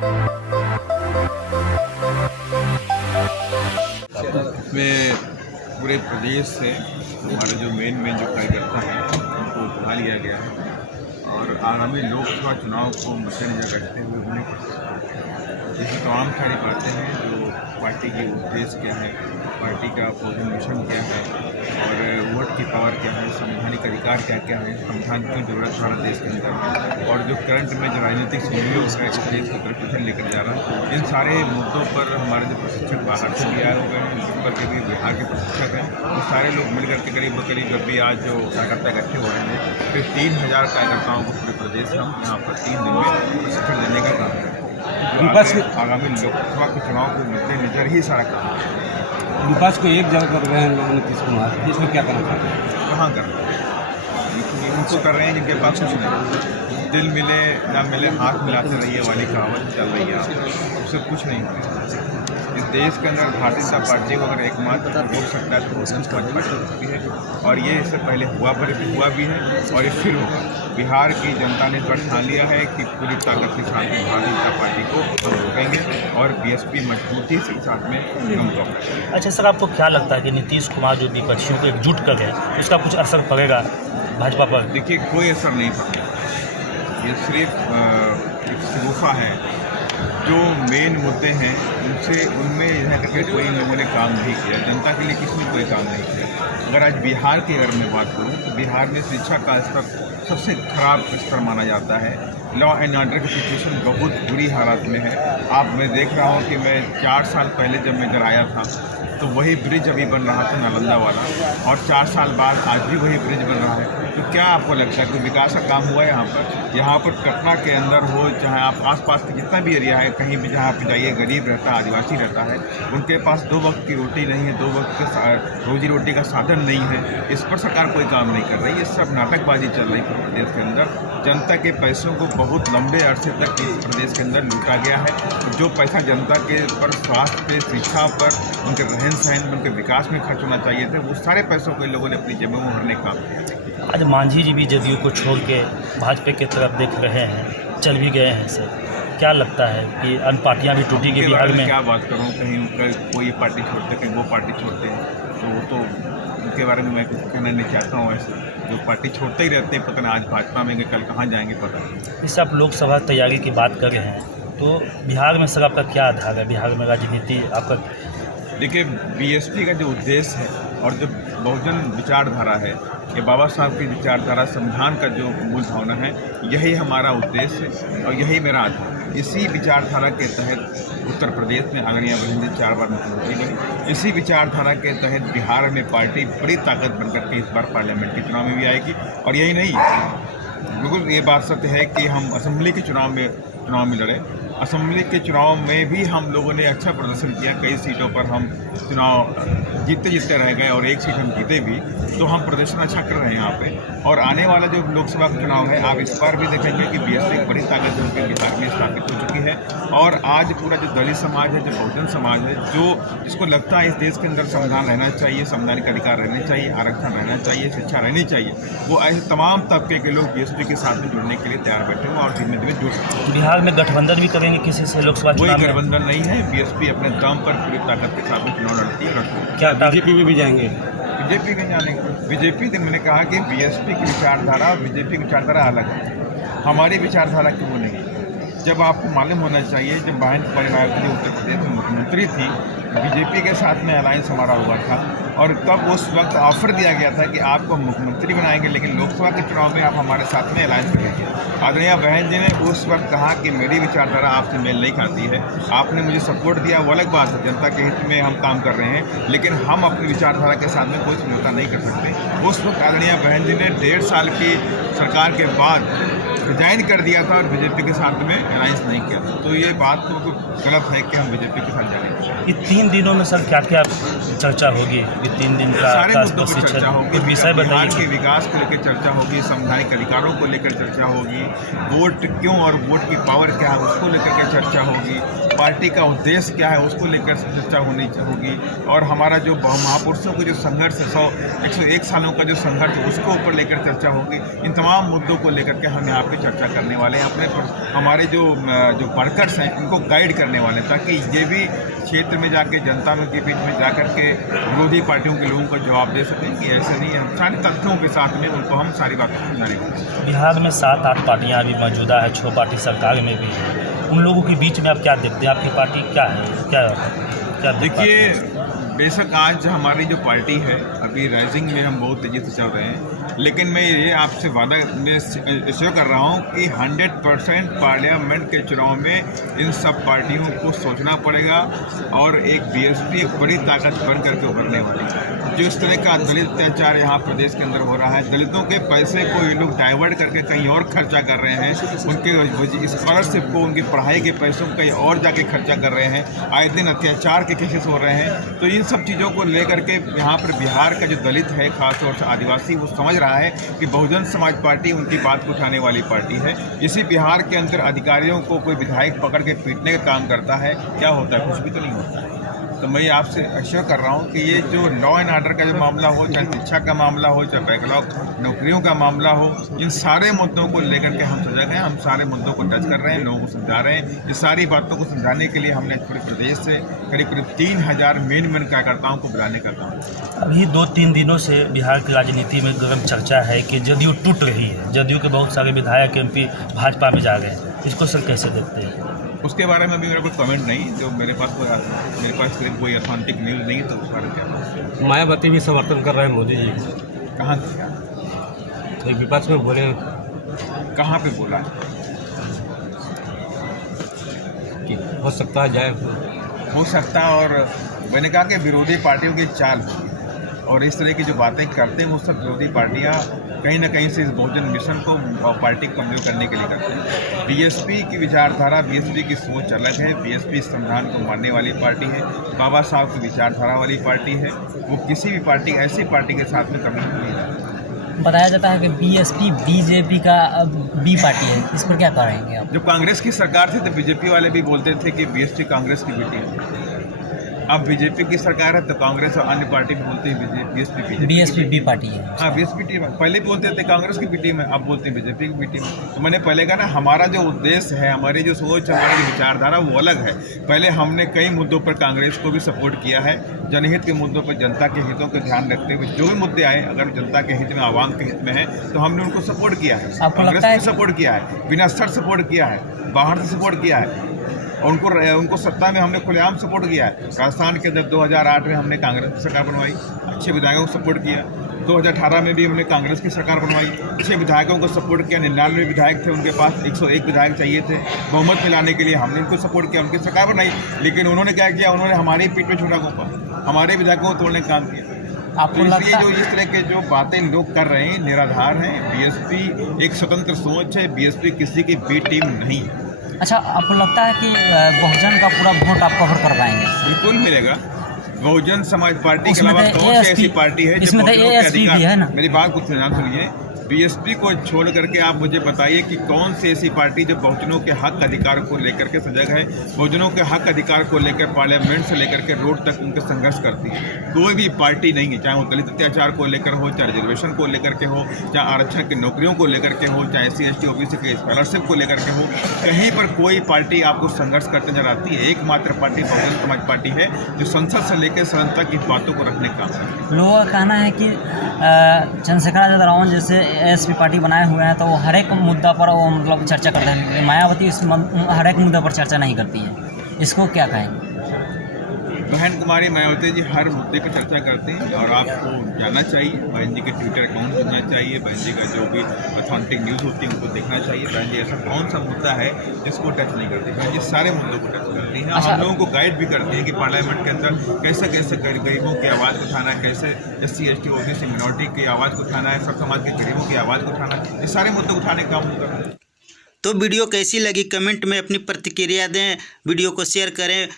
इसमें पूरे प्रदेश से हमारे जो मेन जो कार्यकर्ता हैं उनको बुला लिया गया है और आगामी लोकसभा चुनाव को मद्देनजर रखते हुए उन्हें जैसे तमाम सारी बातें हैं जो पार्टी के उद्देश्य क्या है, पार्टी का अपोजिशन मिशन क्या है और वोट की पावर क्या है, संवैधानिक अधिकार क्या क्या है, संविधान की जरूरत हमारे देश के अंदर और जो करंट में जो राजनीतिक सहयोग है इस देश की तरफ लेकर जा रहा है, इन सारे मुद्दों पर हमारे जो प्रशिक्षक बाहर से भी आए हुए हैं, यूपी के भी बिहार के प्रशिक्षक हैं, तो सारे लोग मिलकर के करीब अभी आज जो कार्यकर्ता इकट्ठे हो रहे हैं फिर 3000 कार्यकर्ताओं को पूरे प्रदेश हम यहाँ पर 3 दिन में प्रशिक्षण देने का काम करें। आगामी लोकसभा के चुनाव को मद्देनजर ही सारा काम है। विपक्ष को एक जगह कर रहे हैं लोग नीतीश कुमार, इसमें क्या करना चाहते हैं? कहाँ कर रहे हैं? उनको कर रहे हैं जिनके पास कुछ नहीं, दिल मिले ना मिले हाथ मिलाते रहिए वाली कहावत चल रही है, उससे कुछ नहीं होगा। इस देश के अंदर भारतीय जनता पार्टी को अगर एकमात्र रोक सकता है तो वो समाज पार्टी होती है और ये इससे पहले हुआ भी है और ये फिर होगा। बिहार की जनता ने तो ठान लिया है कि पूरी ताकत के साथ में भारतीय जनता पार्टी को हम रोकेंगे और बीएसपी मजबूती से साथ में हम रोकेंगे। अच्छा सर, आपको क्या लगता है कि नीतीश कुमार जो विपक्षियों को एकजुट कर रहे हैं उसका कुछ असर पड़ेगा भाजपा पर? देखिए, कोई असर नहीं पड़ेगा। ये सिर्फ एक शगुफा है। जो मेन मुद्दे हैं उनमें यहाँ करके कोई लोगों ने काम नहीं किया, जनता के लिए किसी ने कोई काम नहीं किया। अगर आज बिहार की अगर मैं बात करूँ तो बिहार में शिक्षा का स्तर सबसे खराब स्तर माना जाता है। लॉ एंड ऑर्डर की सिचुएशन बहुत बुरी हालत में है। मैं देख रहा हूँ कि मैं 4 साल पहले जब मैं इधर आया था तो वही ब्रिज अभी बन रहा था नालंदा वाला और 4 साल बाद आज भी वही ब्रिज बन रहा है। तो क्या आपको लगता है कि विकास का काम हुआ है यहाँ पर टकरा के अंदर हो, चाहे आप आसपास के जितना भी एरिया है, कहीं भी जहाँ पे जाइए गरीब रहता है, आदिवासी रहता है, उनके पास 2 वक्त की रोटी नहीं है, 2 वक्त के रोजी रोटी का साधन नहीं है। इस पर सरकार कोई काम नहीं कर रही। ये सब नाटकबाजी चल रही है प्रदेश के अंदर। जनता के पैसों को बहुत लंबे अरसे तक इस प्रदेश के अंदर लूटा गया है। जो पैसा जनता के पर स्वास्थ्य पे, शिक्षा पर, उनके रहन सहन, उनके विकास में खर्च होना चाहिए थे, वो सारे पैसों को इन लोगों ने अपनी जेबों में भरने का। आज मांझी जी भी जदयू को छोड़ के भाजपा की तरफ देख रहे हैं, चल भी गए हैं सर, क्या लगता है कि अन्य पार्टियाँ भी टूटी के बिहार में? क्या बात करूँ, कहीं कोई पार्टी छोड़ते, कहीं वो पार्टी छोड़ते हैं, तो वो तो उनके बारे में मैं कुछ कहना नहीं चाहता हूँ। ऐसे जो पार्टी छोड़ते ही रहते हैं, पता नहीं आज भाजपा में कल कहाँ जाएंगे पता नहीं। इससे आप लोकसभा तैयारी की बात कर रहे हैं तो बिहार में सर आपका क्या आधार है? बिहार में राजनीति आपका? देखिए, बीएसपी का जो उद्देश्य है और जो बहुजन विचारधारा है, ये बाबा साहब की विचारधारा, संविधान का जो मूल भावना है, यही हमारा उद्देश्य है और यही मेरा आधार है। इसी विचारधारा के तहत उत्तर प्रदेश में आदरणीय बहन जी 4 बार मुख्यमंत्री बनी। इसी विचारधारा के तहत बिहार में पार्टी बड़ी ताकत बनकर के इस बार पार्लियामेंट के चुनाव में भी आएगी और यही नहीं, बिल्कुल ये बात सत्य है कि हम असेंबली के चुनाव में लड़े। असेंबली के चुनाव में भी हम लोगों ने अच्छा प्रदर्शन किया। कई सीटों पर हम चुनाव जीतते रह गए और एक सीट हम जीते भी, तो हम प्रदर्शन अच्छा कर रहे हैं यहाँ पे। और आने वाला जो लोकसभा का चुनाव है, आप इस बार भी देखेंगे कि बीएसपी एक बड़ी ताकत उनके बिहार में स्थापित हो चुकी है। और आज पूरा जो दलित समाज है, जो बहुजन समाज है, जिसको लगता है इस देश के अंदर संविधान रहना चाहिए, संवैधानिक अधिकार रहने चाहिए, आरक्षण रहना चाहिए, शिक्षा रहनी चाहिए, वो ऐसे तमाम तबके के लोग बीएसपी के साथ में जुड़ने के लिए तैयार बैठे हुए और धीमे धीमे जुड़ सकते हैं। बिहार में गठबंधन भी करेंगे किसी से लोकसभा चुनाव में? कोई गठबंधन नहीं है। बीएसपी अपने दम पर पूरी ताकत के साथ में चुनाव लड़ती है। क्या बीजेपी में भी जाएंगे? बीजेपी में जानेंगे। बीजेपी, मैंने कहा कि बीएसपी की विचारधारा, बीजेपी की विचारधारा अलग है, हमारी विचारधारा की वो नहीं। जब आपको मालूम होना चाहिए, जब बहन कुमारी मायावती उत्तर प्रदेश में मुख्यमंत्री थी, बीजेपी के साथ में अलायंस हमारा हुआ था और तब उस वक्त ऑफर दिया गया था कि आपको मुख्यमंत्री बनाएंगे लेकिन लोकसभा के चुनाव में आप हमारे साथ में अलायंस करेंगे। आदरणीय बहन जी ने उस वक्त कहा कि मेरी विचारधारा आपसे मेल नहीं खाती है, आपने मुझे सपोर्ट दिया, वो अलग बात है, जनता के हित में हम काम कर रहे हैं, लेकिन हम अपनी विचारधारा के साथ में कोई समझौता नहीं कर सकते। उस वक्त आदरणीय बहन जी ने 1.5 साल की सरकार के बाद रिजाइन कर दिया था और बीजेपी के साथ में अलायंस नहीं किया था। तो ये बात तो गलत है कि हम बीजेपी के साथ जाएंगे। ये 3 दिनों में सर क्या क्या चर्चा होगी? ये 3 दिन का सारे मुद्दों पर चर्चा होगी। विषय बिहार के बताइए। विकास को लेकर चर्चा होगी, संवैधानिक अधिकारों को लेकर चर्चा होगी, वोट क्यों और वोट की पावर क्या है उसको लेकर के चर्चा होगी, पार्टी का उद्देश्य क्या है उसको लेकर चर्चा होगी और हमारा जो महापुरुषों का जो संघर्ष है, 101 सालों का जो संघर्ष है, उसको ऊपर लेकर चर्चा होगी। इन तमाम मुद्दों को लेकर के हम यहाँ पे चर्चा करने वाले हैं, हमारे जो वर्कर्स हैं इनको गाइड करने वाले हैं, ताकि ये भी क्षेत्र में जाके जनता के बीच में जाकर के विरोधी पार्टियों के लोगों को जवाब दे सकें कि ऐसे नहीं है। सारे तथ्यों के साथ में उनको हम सारी बातें समझाने वाले। बिहार में 7-8 पार्टियां अभी मौजूदा है, 6 पार्टी सरकार में भी है। उन लोगों के बीच में आप क्या देखते हैं? आपकी पार्टी क्या है, क्या देखिए, बेशक आज हमारी जो पार्टी है अभी राइजिंग में हम बहुत तेज़ी से चल रहे हैं, लेकिन मैं ये आपसे वादा में इसलिए कर रहा हूँ कि 100% पार्लियामेंट के चुनाव में इन सब पार्टियों को सोचना पड़ेगा और एक बीएसपी एक बड़ी ताकत बन करके उभरने वाली है। जो इस तरह का दलित अत्याचार यहाँ प्रदेश के अंदर हो रहा है, दलितों के पैसे को ये लोग डाइवर्ट करके कहीं और खर्चा कर रहे हैं, उनके स्कॉलरशिप को, उनकी पढ़ाई के पैसों को कहीं और जाके खर्चा कर रहे हैं, आए दिन अत्याचार के केसेस हो रहे हैं। तो इन सब चीज़ों को लेकर के यहाँ पर बिहार का जो दलित है, खासतौर से आदिवासी, वो समझ रहा है कि बहुजन समाज पार्टी उनकी बात को उठाने वाली पार्टी है। इसी बिहार के अंदर अधिकारियों को कोई विधायक पकड़ के पीटने का काम करता है, क्या होता है? कुछ भी तो नहीं होता है। तो मैं आपसे अश्योर कर रहा हूँ कि ये जो लॉ एंड ऑर्डर का जो मामला हो, चाहे शिक्षा का मामला हो, चाहे बैकलॉग नौकरियों का मामला हो, इन सारे मुद्दों को लेकर के हम सजग हैं। हम सारे मुद्दों को टच कर रहे हैं, लोगों को समझा रहे हैं। ये सारी बातों को समझाने के लिए हमने पूरे प्रदेश से करीब 3000 मेन कार्यकर्ताओं को बुलाने का काम। अभी 2-3 दिनों से बिहार की राजनीति में गर्म चर्चा है कि जदयू टूट रही है, जदयू के बहुत सारे विधायक MP भाजपा में जा गए हैं। इसको सर कैसे देखते हैं? उसके बारे में अभी मेरा कोई कमेंट नहीं, जो मेरे पास कोई अथेंटिक न्यूज़ नहीं है, तो उस बारे में क्या। मायावती भी समर्थन कर रहे हैं मोदी जी। कहाँ तो विपक्ष में बोले, कहाँ पे बोला कि हो सकता है जाए, हो सकता। और मैंने कहा कि विरोधी पार्टियों की चाल होगी और इस तरह की जो बातें करते हैं वो सब विरोधी पार्टियां कहीं ना कहीं से इस बहुजन मिशन को और पार्टी को कमजोर करने के लिए करते हैं। बीएसपी की विचारधारा, बीएसपी की सोच अलग है। बीएसपी संविधान को मानने वाली पार्टी है, बाबा साहब की विचारधारा वाली पार्टी है। वो किसी भी पार्टी, ऐसी पार्टी के साथ में कभी नहीं जाती। बताया जाता है कि बीएसपी बीजेपी का बी पार्टी है, इस पर क्या कहेंगे आप? जब कांग्रेस की सरकार थी तो बीजेपी वाले भी बोलते थे कि बीएसपी कांग्रेस की बेटी है। अब बीजेपी की सरकार है तो कांग्रेस और अन्य पार्टी भी बोलते हैं बीएसपी बी पार्टी है। हाँ, बीएसपी टीम। पहले बोलते थे कांग्रेस की भी टीम है, अब बोलते हैं बीजेपी की भी टीम है। तो मैंने पहले कहा ना, हमारा जो उद्देश्य है, हमारी जो सोच, हमारी जो विचारधारा वो अलग है। पहले हमने कई मुद्दों पर कांग्रेस को भी सपोर्ट किया है, जनहित के मुद्दों पर, जनता के हितों को ध्यान रखते हुए जो भी मुद्दे आए, अगर जनता के हित में, आवाम के हित में है, तो हमने उनको सपोर्ट किया है। कांग्रेस को सपोर्ट किया है, बिना शर्त सपोर्ट किया है, बाहर से सपोर्ट किया है, उनको सत्ता में हमने खुलेआम सपोर्ट किया है। राजस्थान के अंदर 2008 में हमने कांग्रेस की सरकार बनवाई, अच्छे विधायकों को सपोर्ट किया। 2018 में भी हमने कांग्रेस की सरकार बनवाई, अच्छे विधायकों को सपोर्ट किया। 99 विधायक थे उनके पास, 101 विधायक चाहिए थे बहुमत मिलाने के लिए, हमने उनको सपोर्ट किया, उनकी सरकार बनाई। लेकिन उन्होंने क्या किया? उन्होंने हमारी पीठ में छोटा गोपा, हमारे विधायकों को तोड़ने का काम किया। आपको इसलिए जो इस तरह के जो बातें लोग कर रहे हैं निराधार हैं। बीएसपी एक स्वतंत्र सोच है, बीएसपी किसी की बी टीम नहीं है। अच्छा, आपको लगता है कि बहुजन का पूरा वोट आप कवर कर पाएंगे? बिल्कुल मिलेगा। बहुजन समाज पार्टी के अलावा कौन सी ऐसी पार्टी है जो बहुजनों के अधिकार? मेरी बात कुछ ध्यान सुनिए। बीएसपी को छोड़ करके आप मुझे बताइए कि कौन सी ऐसी पार्टी जो बहुजनों के हक अधिकार को लेकर के सजग है, बहुजनों के हक अधिकार को लेकर पार्लियामेंट से लेकर के रोड तक उनके संघर्ष करती है? कोई भी पार्टी नहीं है, चाहे वो दलित अत्याचार को लेकर हो, चाहे रिजर्वेशन को लेकर के हो, चाहे आरक्षण की नौकरियों को लेकर के हो, चाहे SC ST OBC के स्कॉलरशिप को लेकर के हो। कहीं पर कोई पार्टी आपको संघर्ष करते नजर आती है? एकमात्र पार्टी बहुजन समाज पार्टी है जो संसद से लेकर सदन तक की बातों को रखने का। लोगों का कहना है कि चंद्रशेखर आजाद रावण जैसे ASP पार्टी बनाए हुए हैं तो वो हर एक मुद्दा पर वो मतलब चर्चा करते हैं। मायावती हर एक मुद्दा पर चर्चा नहीं करती है, इसको क्या कहेंगे? बहन कुमारी मायावती जी हर मुद्दे पर चर्चा करते हैं और आपको जानना चाहिए। बहन जी के ट्विटर अकाउंट सुनना चाहिए, बहन जी का जो भी अथेंटिक न्यूज़ होती है उनको देखना चाहिए। बहन जी ऐसा कौन सा मुद्दा है जिसको टच नहीं करती? बहन जी सारे मुद्दों को टच करती हैं। हम लोगों को गाइड भी करती है कि पार्लियामेंट के अंदर कैसे कैसे गरीबों की आवाज़ उठाना है, कैसे SC ST OBC मिनॉरिटी की आवाज़ को उठाना है, सब समाज के गरीबों की आवाज़ को उठाना है। ये सारे मुद्दे उठाने का काम करते हैं। तो वीडियो कैसी लगी कमेंट में अपनी प्रतिक्रिया दें, वीडियो को शेयर करें